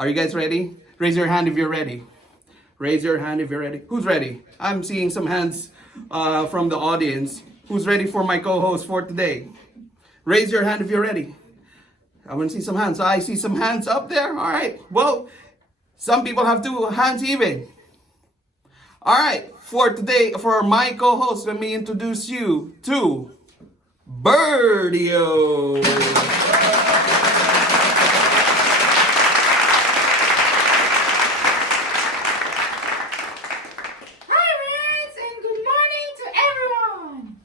Are you guys ready? Raise your hand if you're ready. Raise your hand if you're ready. Who's ready? I'm seeing some hands from the audience. Who's ready for my co-host for today? Raise your hand if you're ready. I want to see some hands. I see some hands up there. All right. Well, some people have two hands even. All right. For today, for my co-host, let me introduce you to Birdio.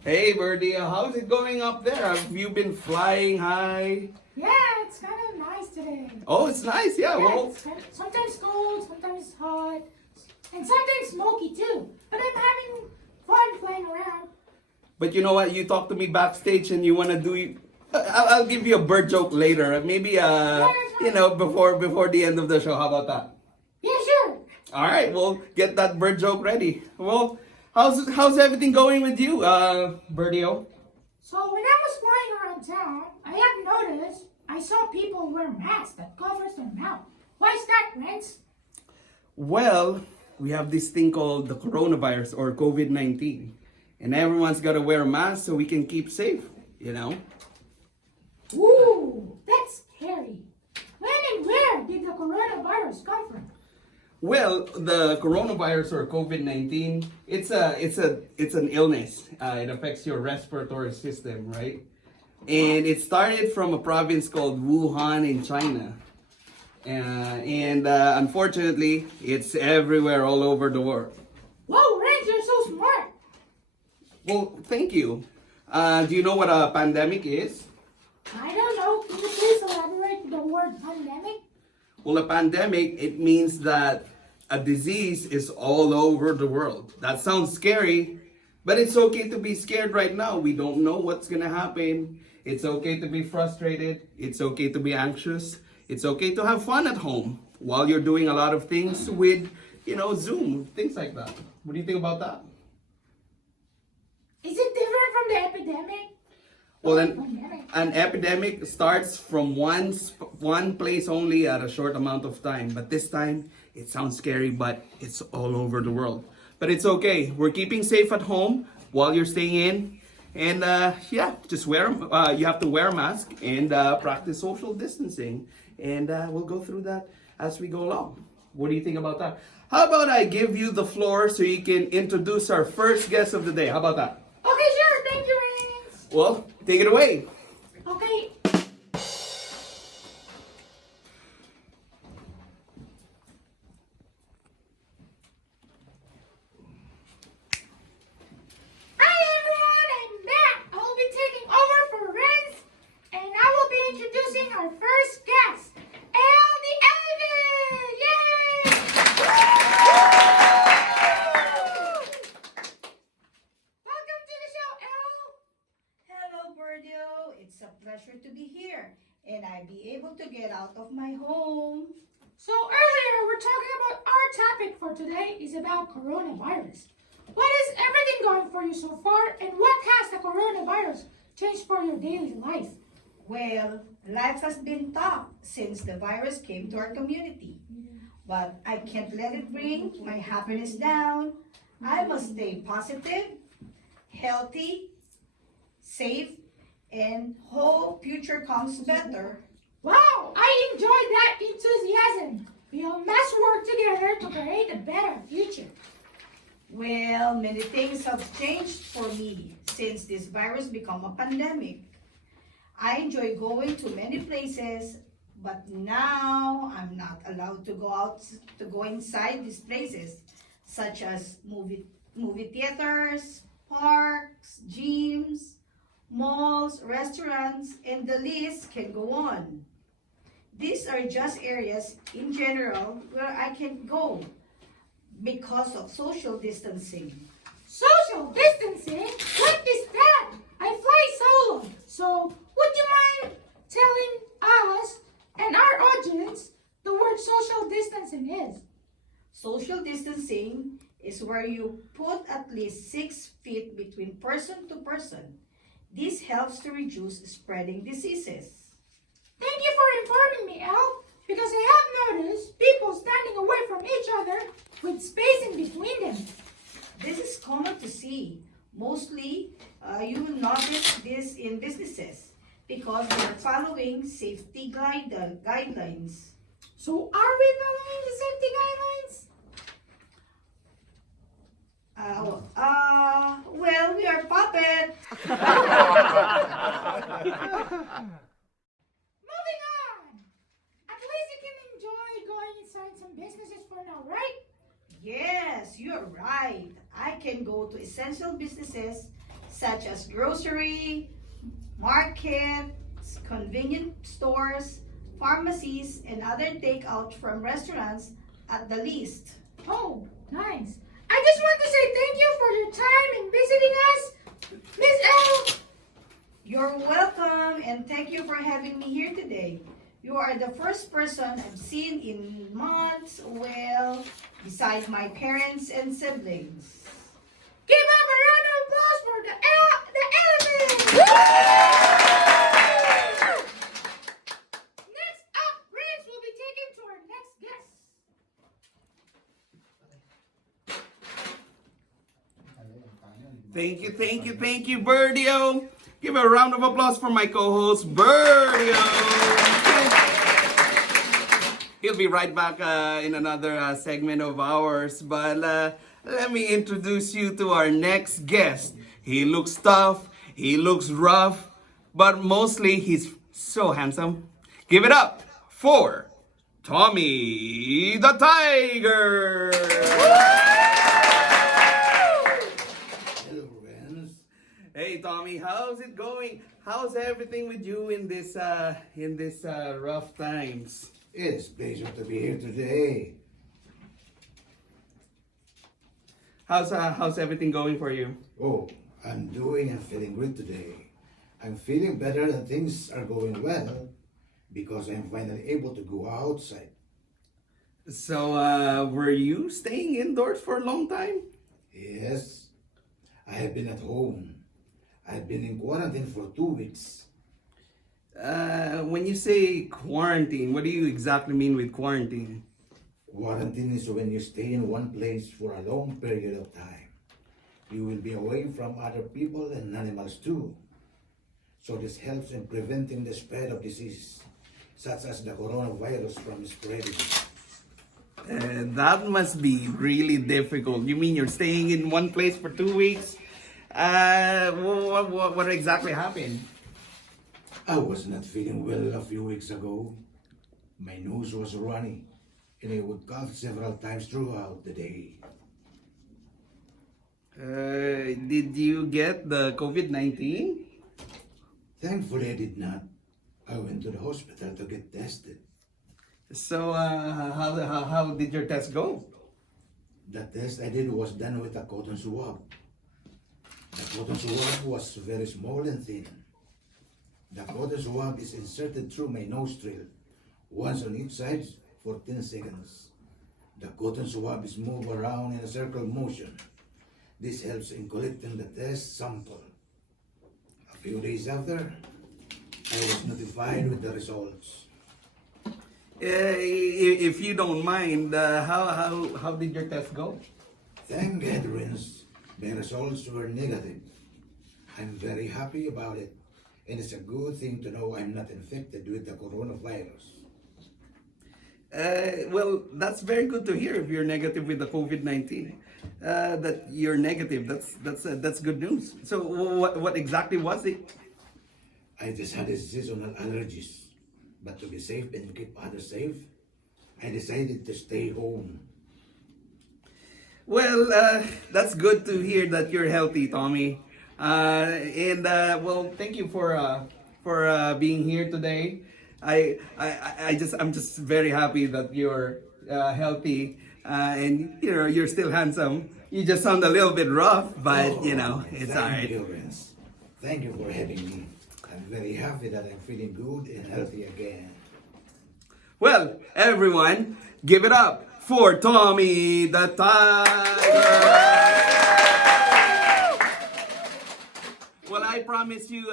Hey Birdia, how's it going up there? Have you been flying high? Yeah, it's kind of nice today. Oh, it's nice, yeah. Well, sometimes cold, sometimes hot, and sometimes smoky too. But I'm having fun playing around. But you know what? You talked to me backstage, and you wanna do. I'll give you a bird joke later. Maybe before the end of the show. How about that? Yeah, sure. All right, well, get that bird joke ready. Well, how's everything going with you, Birdio? So when I was flying around town, I have noticed I saw people wear masks that covers their mouth. Why is that, Renz? Well, we have this thing called the coronavirus or COVID-19. And everyone's got to wear a mask so we can keep safe, you know? Ooh, that's scary. When and where did the coronavirus come from? Well, the coronavirus or COVID-19, it's an illness. It affects your respiratory system, right? And it started from a province called Wuhan in China. Unfortunately, it's everywhere all over the world. Whoa, Renz, you're so smart. Well, thank you. Do you know what a pandemic is? I don't know. Can you please elaborate the word pandemic? Well, a pandemic, it means that a disease is all over the world. That sounds scary, but it's okay to be scared right now. We don't know what's going to happen. It's okay to be frustrated. It's okay to be anxious. It's okay to have fun at home while you're doing a lot of things with, Zoom, things like that. What do you think about that? Is it different from the epidemic? Well, an epidemic starts from one place only at a short amount of time. But this time, it sounds scary, but it's all over the world. But it's okay. We're keeping safe at home while you're staying in. And just you have to wear a mask and practice social distancing. And we'll go through that as we go along. What do you think about that? How about I give you the floor so you can introduce our first guest of the day? How about that? Okay, sure. Thank you, Renz. Well, take it away. Okay. Hi, everyone. I'm back. I will be taking over for Renz, and I will be introducing our first guest, Elle the Elephant. Yay! Welcome to the show, Elle. Hello, Birdio. It's a pleasure to be here, and I be able to get out of my home. So earlier, we're talking about our topic for today is about coronavirus. What is everything going for you so far, and what has the coronavirus changed for your daily life? Well, life has been tough since the virus came to our community. But I can't let it bring my happiness down. I must stay positive, healthy, safe, and hope future comes better. Wow, I enjoyed that enthusiasm. We all must work together to create a better future. Well, many things have changed for me since this virus became a pandemic. I enjoy going to many places, but now I'm not allowed to go inside these places, such as movie theaters, parks, gyms, malls, restaurants, and the list can go on. These are just areas in general where I can go because of social distancing. Social distancing? What is that? I fly solo. So, would you mind telling us and our audience the word social distancing is? Social distancing is where you put at least 6 feet between person to person. This helps to reduce spreading diseases. Thank you for informing me, Elle. because I have noticed people standing away from each other with space in between them. This is common to see. Mostly, you will notice this in businesses because they are following safety guidelines. So are we following the safety guidelines? Well, we are puppet. Moving on! At least you can enjoy going inside some businesses for now, right? Yes, you're right. I can go to essential businesses such as grocery, markets, convenience stores, pharmacies, and other takeout from restaurants at the least. Oh, nice. I just want to say thank you for your time in visiting us, Miss L. You're welcome and thank you for having me here today. You are the first person I've seen in months, well, beside my parents and siblings. Give up a round of applause for the elephant! Next up, Prince will be taken to our next guest. Thank you, Birdio. Give a round of applause for my co-host, Birdio. He'll be right back in another segment of ours, but let me introduce you to our next guest. He looks tough, he looks rough, but mostly he's so handsome. Give it up for Tommy the Tiger. Hey Tommy, how's it going? How's everything with you in this rough times? It's a pleasure to be here today. How's everything going for you? Oh, I'm doing and feeling good today. I'm feeling better and things are going well because I'm finally able to go outside. So were you staying indoors for a long time? Yes, I have been at home. I've been in quarantine for 2 weeks. When you say quarantine, what do you exactly mean with quarantine? Quarantine is when you stay in one place for a long period of time. You will be away from other people and animals too. So this helps in preventing the spread of diseases, such as the coronavirus from spreading. That must be really difficult. You mean you're staying in one place for 2 weeks? What exactly happened? I was not feeling well a few weeks ago. My nose was runny and I would cough several times throughout the day. Did you get the COVID-19? Thankfully, I did not. I went to the hospital to get tested. So how did your test go? The test I did was done with a cotton swab. The cotton swab was very small and thin. The cotton swab is inserted through my nostril, once on each side for 10 seconds. The cotton swab is moved around in a circle motion. This helps in collecting the test sample. A few days after, I was notified with the results. If you don't mind, how did your test go? Thank God, Rins, my results were negative. I'm very happy about it, and it's a good thing to know I'm not infected with the coronavirus. Well, that's very good to hear if you're negative with the COVID-19. That you're negative, that's good news. So what exactly was it? I just had a seasonal allergies, but to be safe and keep others safe, I decided to stay home. Well, that's good to hear that you're healthy, Tommy. Well, thank you for being here today. I'm just very happy that you're healthy and you're still handsome. You just sound a little bit rough, but it's Thank alright. you, Rins. Thank you for having me. I'm very happy that I'm feeling good and healthy again. Well, everyone, give it up for Tommy the Tiger. Well, I promise you,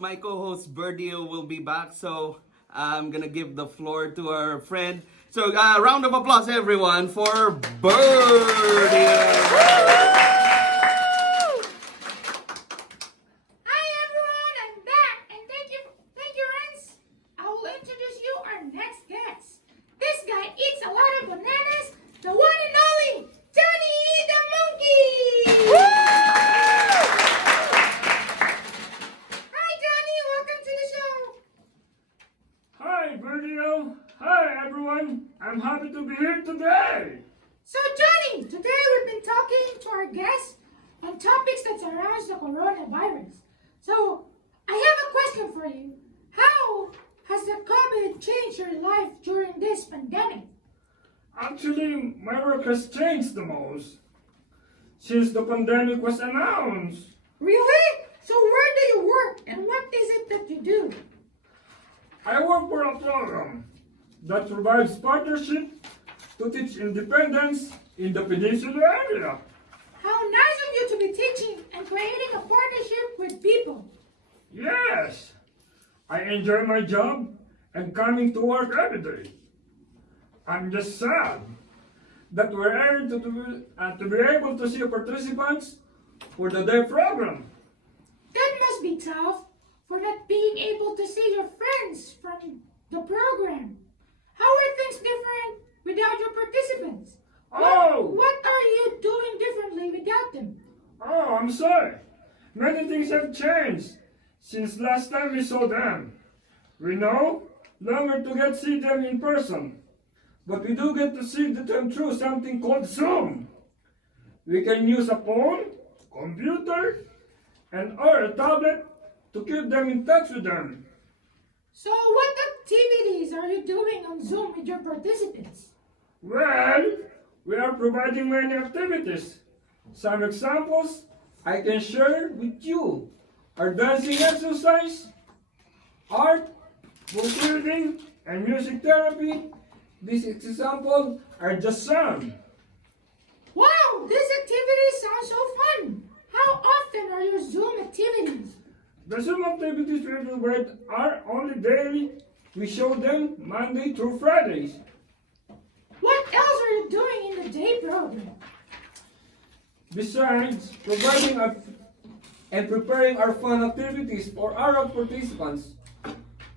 my co-host Birdio will be back. So I'm gonna give the floor to our friend. So, round of applause, everyone, for Birdie. Hi everyone, I'm back, and thank you, Rens. I will introduce you our next guest. This guy eats a lot of bananas. The one and only Johnny the Monkey. Hi Johnny, welcome to the show. Hi, Virgil. Hi, everyone. I'm happy to be here today. So Johnny, today we've been talking to our guests on topics that surrounds the coronavirus. So I have a question for you. How has the COVID changed your life during this pandemic? Actually, my work has changed the most since the pandemic was announced. Really? So where do you work and what is it that you do? I work for a program that provides partnership to teach independence in the peninsula area. How nice of you to be teaching and creating a partnership with people. Yes, I enjoy my job and coming to work every day. I'm just sad that we're able to be able to see participants for the day program. That must be tough for not being able to see your friends from the program. How are things different without your participants? What are you doing differently without them? Oh, I'm sorry. Many things have changed since last time we saw them. We no longer to get see them in person, but we do get to see them through something called Zoom. We can use a phone, computer, and or a tablet to keep them in touch with them. So what activities are you doing on Zoom with your participants? Well, we are providing many activities. Some examples I can share with you are dancing exercise, art, book reading, and music therapy. These examples are just some. Wow, these activities sound so fun. How often are your Zoom activities? The Zoom activities we provide are only daily. We show them Monday through Fridays. What else are you doing in the day program? Besides providing and preparing our fun activities for our participants,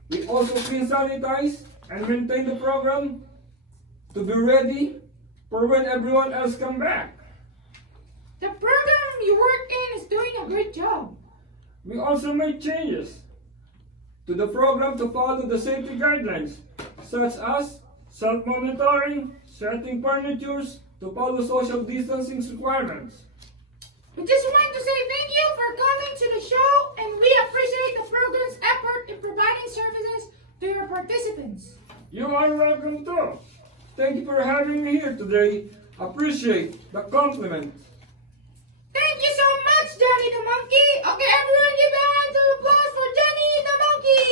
we also clean, sanitize, and maintain the program to be ready for when everyone else come back. The program you work in is doing a great job. We also made changes to the program to follow the safety guidelines, such as self-monitoring, setting furnitures, to follow social distancing requirements. We just want to say thank you for coming to the show, and we appreciate the program's effort in providing services to your participants. You are welcome too. Thank you for having me here today. Appreciate the compliment. Thank you so much, Johnny the Monkey. Okay, everyone give a hand of applause for Johnny the Monkey.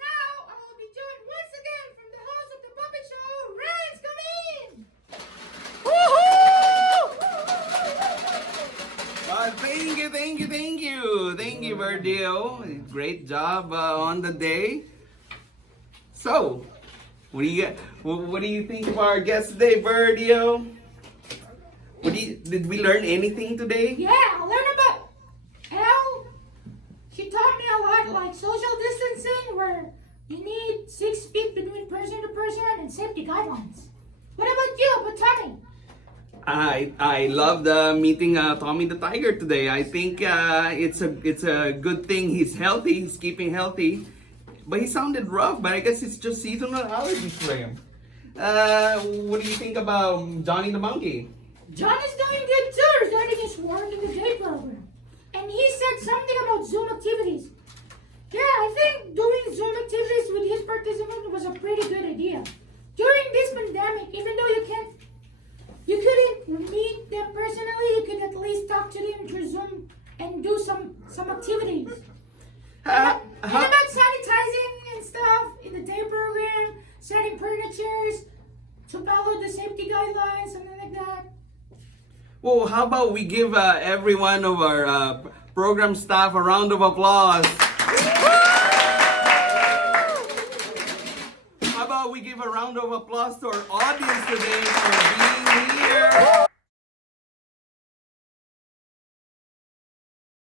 Now, I will be joined once again from the host of the puppet show, Rance. Come in. Thank you, Verdio. Great job on the day. So, what do you think of our guest today, Verdio? Did we learn anything today? Yeah, I learned about Elle. She taught me a lot, like social distancing, where you need 6 feet between person to person, and safety guidelines. What about you, Tommy? I loved meeting Tommy the Tiger today. I think it's a good thing he's healthy. He's keeping healthy, but he sounded rough. But I guess it's just seasonal allergies for him. What do you think about Johnny the Monkey? Johnny's doing good too, regarding his work in the day program. And he said something about Zoom activities. Yeah, I think doing Zoom activities with his participants was a pretty good idea. During this pandemic, even though you couldn't meet them personally, you could at least talk to them through Zoom and do some activities. And about sanitizing and stuff in the day program, setting furnitures to follow the safety guidelines, something like that. Well, how about we give every one of our program staff a round of applause. How about we give a round of applause to our audience today for being